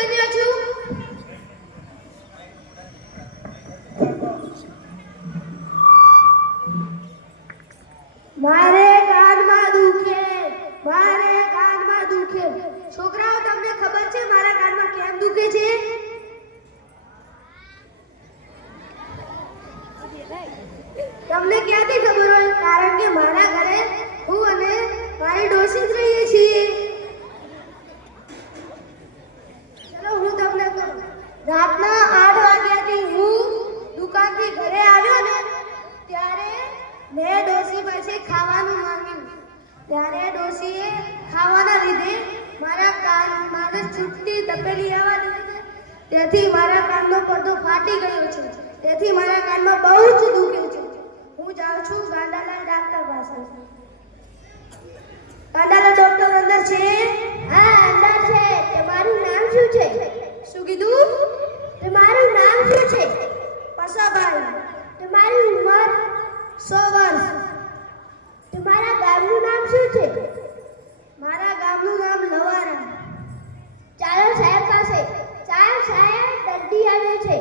બન્યો છું? મારે કાનમાં દુખે, મારે કાનમાં દુખે. છોકરાઓ, તમને ખબર છે મારા કાનમાં કેમ દુખે છે? તમને ક્યાંથી ખબર હોય? કારણ કે મારા ઘરે હું અને મારી ડોસી જ રહીએ છીએ. ચલો હું તમને કહું. રાતના 8 વાગ્યાથી હું દુકાનથી ઘરે આવ્યો ને ત્યારે મેં ડોસી પાસે ખાવાનું માંગ્યું. ત્યારે ડોસીએ ખાવાના લીધે મારે છૂટતી તપેલી આવવા દીધી. તેથી મારા કાનનો પડદો ફાટી ગયો છે. તેથી મારા કાનમાં બહુ જ દુખે છે. હું જાઉં છું ગાંડાલાલ ડાક્ટર પાસે. ગાંડાલાલ ડોક્ટર અંદર છે? હા, અંદર છે. તમારું નામ શું છે? શું કીધું? તમારું નામ શું છે? પસાભાઈ. તમારી ઉંમર 100 વર્ષ. તમારા ગામનું નામ શું છે? મારા ગામનું નામ લવારા. ચાલો સાહેબ પાસે. ચાલો સાહેબ, દર્દી આવે છે.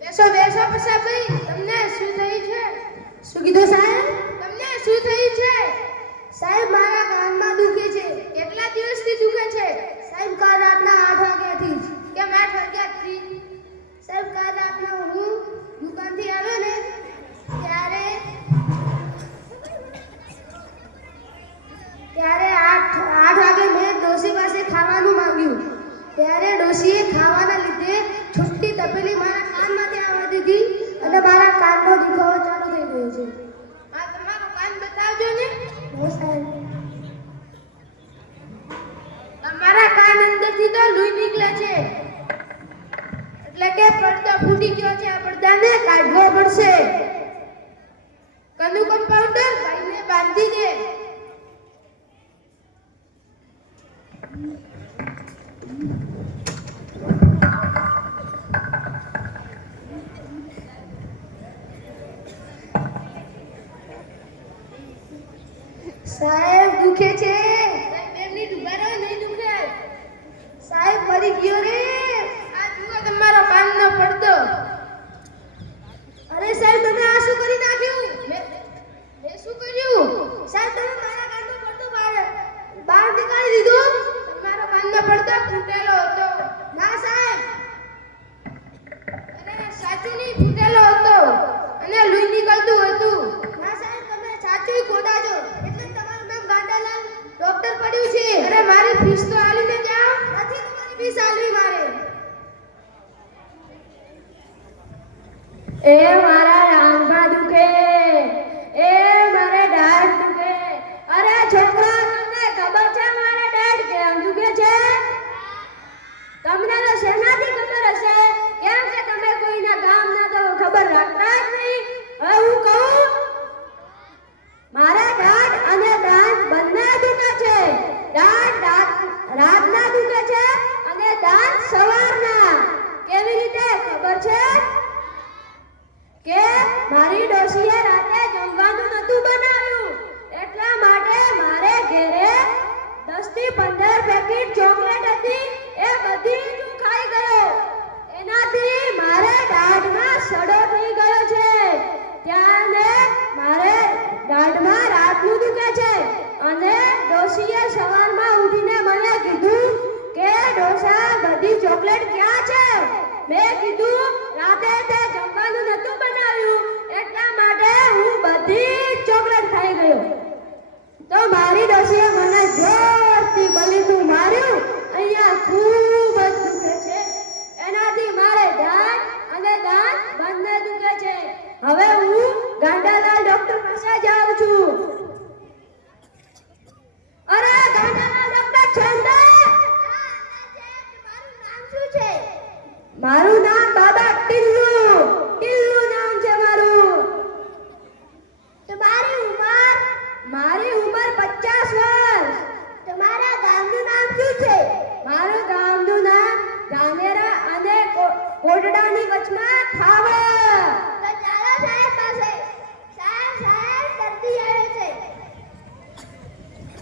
બેસો બેસો પસાભાઈ. તમને શું થયું છે? શું કીધું સાહેબ? તમને શું થયું છે? સાહેબ, મારા કાનમાં દુખે છે. કેટલા દિવસથી દુખે છે? સાહેબ, કાલ રાતના 8 વાગ્યાથી. કેમ 8 વાગ્યાથી? સાહેબ, કાલ રાતના હું દુકાનથી આવ્યો ને ત્યારે 8 વાગે મેં ડોસી પાસે ખાવાનું માંગ્યું. ત્યારે ડોસીએ ખાવાના લીધે છૂટી તપેલી મારા કાનમાંથી આવવા દીધી અને મારા કાનનો દુખાવો ચાલુ થઈ ગયો છે. આ તમારો કાન બતાવજો ને. હો સાહેબ. તમારા કાન અંદરથી તો લોહી નીકળે છે. એટલે કે પડદો ફૂટી ગયો છે. આ પડદાને કાઢવો પડશે. કનુ કમ્પાઉન્ડર, ભાઈને બાંધી દે. સાહેબ, દુખે છે. સાહેબ, 2 મિનિટ ઉભા રહો. નહીં દુખે. સાહેબ, મરી ગયો રે. આ જુઓ તમારો કાનનો પડદો. અરે સાહેબ, તમે આ શું કરી નાખ્યું? મેં શું કર્યું? સાહેબ, તમે મારા કાનનો પડદો બહાર નીકાળી દીધો. તમારો કાનનો પડદો ફૂટેલો હતો. ના સાહેબ, અરે સાચું નહીં, ફૂટેલો હતો અને લોહી નીકળતું હતું. ના સાહેબ, તમે સાચું ખોટા છો. એટલે તમારું નામ ગાંડાલાલ ડોક્ટર પડ્યું છે. અરે મારી ફીસ તો આલીને જાઓ. નથી તમારી ફીસ આલવી મારે. એ મારા રાંગમાં દુખે, એ મારે દાઢ દુખે. અરે છોકરા, તમને ખબર છે મારે દાઢ કેમ દુખે છે? તમને તો શેનાથી ખબર હશે? કેમ કે તમે કોઈના ગામના તો ખબર રાખતા જ નહીં. હવે હું કહું, મારા દાઢ અને દાંત બંને દુખે છે. દાઢ રાતના દુખે છે અને દાંત સવારના. કેવી રીતે ખબર છે? કે મારી ડોશીએ રાતે જમવાનું નતું બનાવ્યું. એટલા માટે મારે ઘરે 10 થી 15 પેકેટ ચોકલેટ હતી. એ બધી જ હું ખાઈ ગયો. એનાથી મારે દાઢમાં સડો થઈ ગયો છે. ત્યાંને મારે દાઢમાં રાતનું દુખે છે. અને ડોશીએ સવારમાં ઉઠીને મને કીધું કે ડોશા, બધી ચોકલેટ ક્યાં છે? મેં કીધું, રાતે તે જમવાનું નતું બનાવ્યું. એટલા માટે હું બધી જ ચોકલેટ ખાઈ ગયો. તો મારી ડોશીએ મને જોરથી બલીતું માર્યું. અહીંયા ખૂબ જ દુખે છે. એનાથી મારે દાંત અને દાંત બંને દુખે છે. હવે હું ગાંડાલાલ ડોક્ટર પાસે જાઉં છું. અરે ગાંડાલાલ ડોક્ટર છે અંદર? મારું નામ શું છે? મારું નામ બાબા ટિલ્લુ. ટિલ્લુ નામ છે મારું. તમારી ઉંમર? મારી ઉંમર 50 વર્ષ. તમારા ગામનું નામ શું છે? મારું ગામનું નામ ધાનેરા અને કોટડાની વચમાં ખાવર. તો ચાલો સાહેબ પાસે. સાહેબ, દર્દી આવે છે.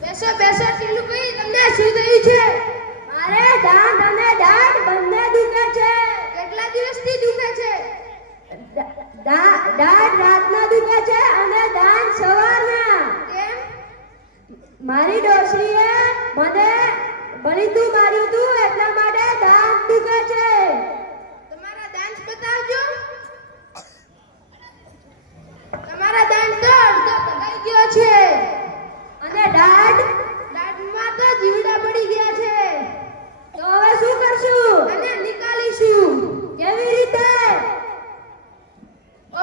બેસો બેસો ટિલ્લુભાઈ, તમને શું થયું છે? મારે દાઢ રાતના દુખે છે અને દાંત સવારના. કેમ? મારી ડોશીએ મને બળીતું માર્યું તું એટલા માટે દાંત દુખે છે. તમારા દાંત બતાવજો. તમારા દાંત તો અડધો ભગાઈ ગયો છે અને દાઢ દાંતમાં તો જીવડા પડી ગયા છે. તો હવે શું કરશું? અને નીકાળીશું. કેવી રીતે?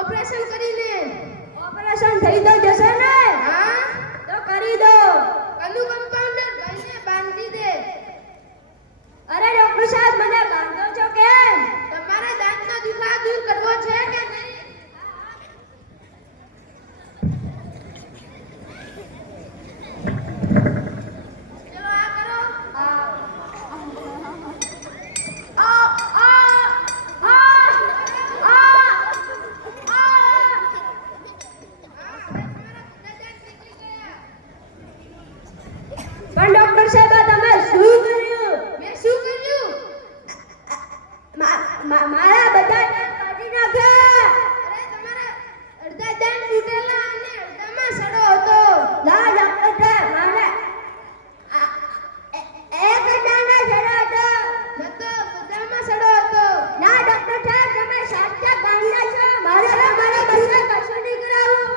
ઓપરેશન કરીને. ઓપરેશન થઈ તો જશે ને? હા, તો કરી દો. કનુ કમ્પાઉન્ડર ભાઈને બાંધી દે. અરે ડોક્ટર સાહેબ, મને બાંધો છો કેમ? તમારા દાંતનો દુખાવો દૂર કરવો છે કે નહીં? ચલો આ કરો. આ પણ ડોક્ટર સાહેબ, આ તમે શું કર્યું? મેં શું કર્યું? મારા બધા દાંત કાઢી નાખ્યા. અરે તમારા અડધા દાંત તૂટેલા અને અડધામાં સડો હતો. ના ડોક્ટર સાહેબ, મારે એક દાંતના જરા હતો. ન તો બધામાં સડો હતો. ના ડોક્ટર સાહેબ, તમે સાચા ગાંડા છો. મારા બંને કશું નહીં કરાવું.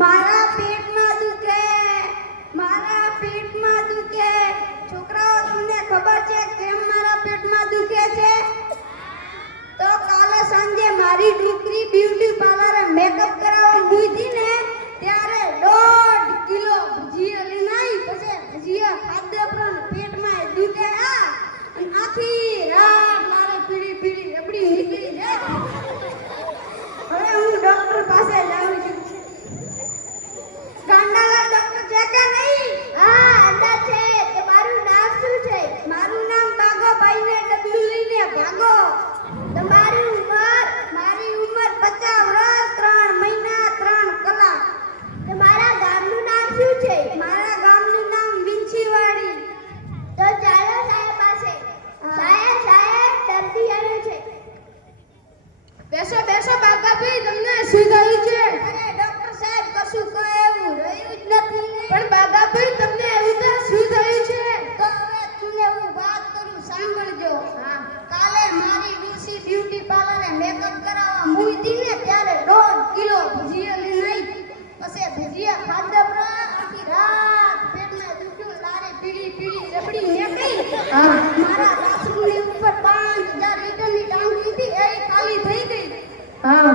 મારા પેટમાં દુખે, મારા પેટમાં દુખે. છોકરાઓ, તમને ખબર છે કેમ મારા પેટમાં દુખે છે? તો કાલે સાંજે મારી દીકરી બ્યુટી પાર્લરે મેકઅપ કરાવવા ગઈ હતી ને, ત્યારે 1.5 કિલો ભજીયા લઈને આવી. પછી ભજીયા ખાધા પણ પેટમાં દુખે. અને આખી રાત મારે પીળી પીળી રબડી નીકળી જાય. હવે હું ડોક્ટર પાસે જાઉં છું. ગાંડાલાલ ડોક્ટર છે કે નહીં? હા, અંદા છે. તમારું નામ શું છે? મારું નામ બાગો. ભાઈને ડબલ્યુ લઈને ભાગો. તમારી ઉંમર? મારી ઉંમર 50 વર્ષ 3 મહિના 3 કલાક. તમારા ગામનું નામ શું છે? મારા ગામનું નામ વિંછીવાડી. તો ચાલો સાહેબ પાસે. સાહેબ દર્દી આવ્યો છે. બેસો બેસો બાગાભાઈ, તમને શું થયું છે? અરે ડોક્ટર સાહેબ, કશું કહે એવું રહ્યું જ નથી ને. પણ બાગાભાઈ, તમને એવું તો શું થયું છે? તો હવે તમને હું વાત કરું, સાંભળજો. હા. કાલે મારી ડોશી બ્યુટી પાર્લરે મેકઅપ કરાવવા મૂકી ને, ત્યારે 1.5 કિલો ભજીયા લઈને આવી. પછી ભજીયા ખાધા પર આખી રાત પેટમાં દુખ્યું. લારે પીળી પીળી રબડી નીકળી. મારા સાસુની ઉપર 5000 લીટરની ટાંકી હતી, એ ખાલી થઈ ગઈ. હા.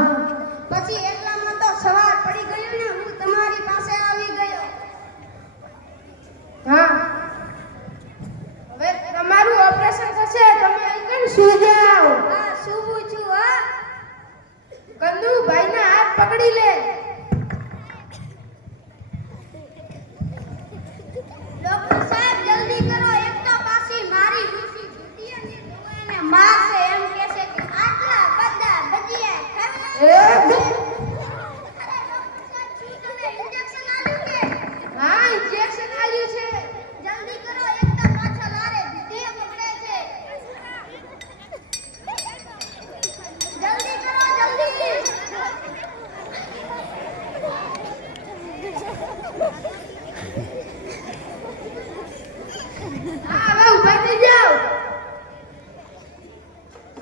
પછી એટલામાં તો સવાર પડી ગયું ને, હું તમારી પાસે આવી ગયો. હા. હવે તમારું ઓપરેશન થશે. તમે અહીં સુઈ જાઓ. હા, સૂવું છું. હા, કંદુ ભાઈના હાથ પકડી લે. ડોક્ટર સાહેબ, જલ્દી કરો. એક તો પાછી મારી ડોશી ભજીયાની દવાને મારશે. એમ કહેશે કે આટલા બધા ભજીયા ખાવા. એ અરે ડોક્ટર સાહેબ, શું તમે ઇન્જેક્શન આપ્યું કે? હા, ઇન્જેક્શન આલ્યું છે. જલ્દી કરો. એક તો પાછો લારે ભજીયા પકડે છે. જલ્દી કરો, જલ્દી. હા, હવે ઊભા થઈ જાઓ.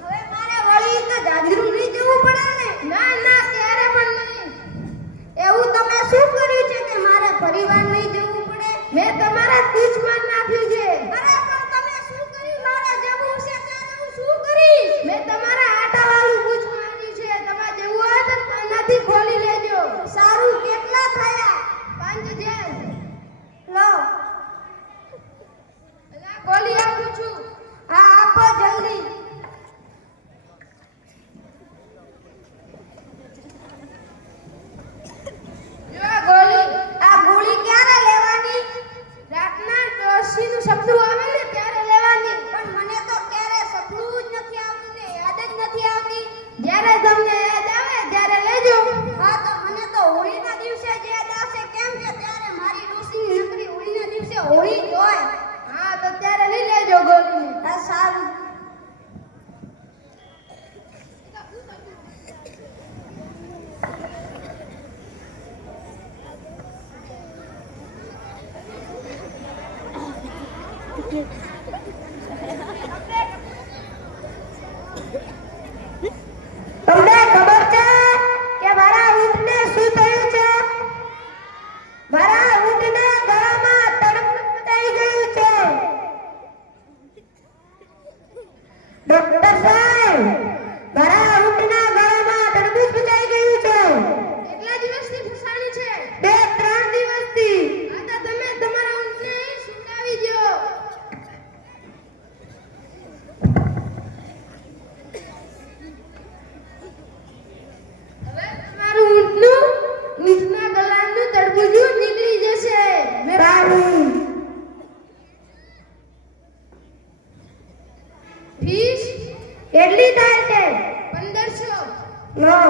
હવે મારે વળી તો જાજરૂ નહીં જવું પડે ને. ના ના, ક્યારે પણ નહીં. એવું તમે શું કર્યું છે કે મારે પરિવાર નહીં જવું પડે? મેં તમારા કૂચ માર નાખ્યું છે. અરે પણ તમે શું કર્યું? મારે જવું છે ત્યાં હું શું કરીશ? મેં તમારા આટાવાળું કૂચ માર્યું છે. તમારે જેવું હોય તો એનાથી ખોલી લેજો. સારું, કેટલા થયા? 5000. લો. અલા, ખોલી આપું છું. હા, આપો જલ્દી. જો આ ગોળી. આ ગોળી ક્યારે લેવાની? રાતના ડોશીનું સપનું તમને ખબર છે કે મારા ઊંટને શું થયું છે? મારા ઊંટને ગળામાં તડપું થઈ ગયું છે. ડોક્ટર સાહેબ, મારા ઊંટના ગળામાં તડપું થઈ ગયું છે. કેટલા દિવસથી ફસાણી છે? 2-3 દિવસથી. આ તો તમે તમારા ઊંટને સુકાવી દ્યો. હવે તમારું ઊંટના ગળાનું તડબૂચું નીકળી જશે. સારું. ફીસ કેટલી થાય છે? 1500. લો.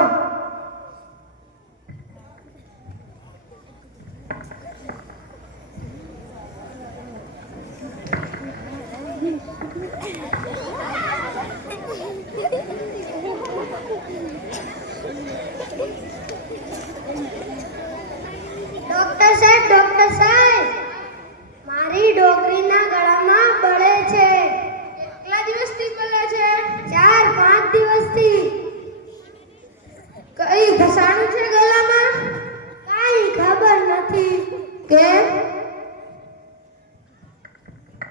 ડોક્ટર સાહેબ, મારી ડોકરીના ગળામાં બળે છે. કેટલા દિવસથી બળે છે? 4-5 દિવસથી. કઈ ફસાણું છે ગળામાં? કાંઈ ખબર નથી. કેમ?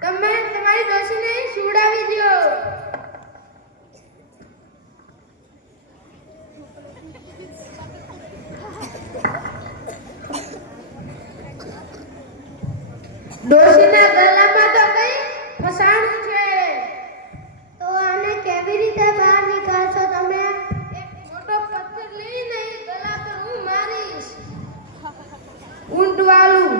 તમે તમારી ડોશીને સુવડાવી દ્યો. ડોશીના ગળામાં તો કઈ ફસાણું છે. તો આને કેવી રીતે બહાર નીકાળશો તમે? એક મોટો પથ્થર લઈને ગળા પર હું મારીશ. ઊંટવાળું.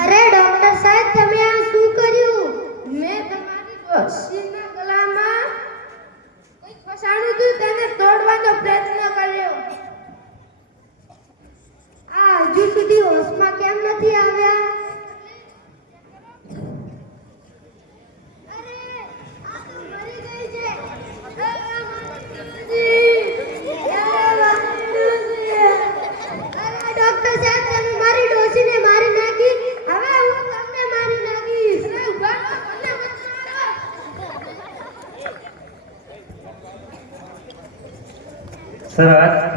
અરે ડોક્ટર સાહેબ, તમે આ શું કર્યું? મેં તમારી ડોશીના ગળામાં કંઈક ફસાણું હતું તેને તોડવાનો પ્રયત્ન કર્યો. આ હજુ સુધી હોશમાં કેમ નથી આવ્યા? અરે, આ તો મરી ગઈ છે. અરે ડોક્ટર સાહેબ, તમે મારી ડોશીને મારી નાખી. હવે હું તમને મારી નાખીશ. અરે ઊભા રહો, મને બચાવો. સરસ.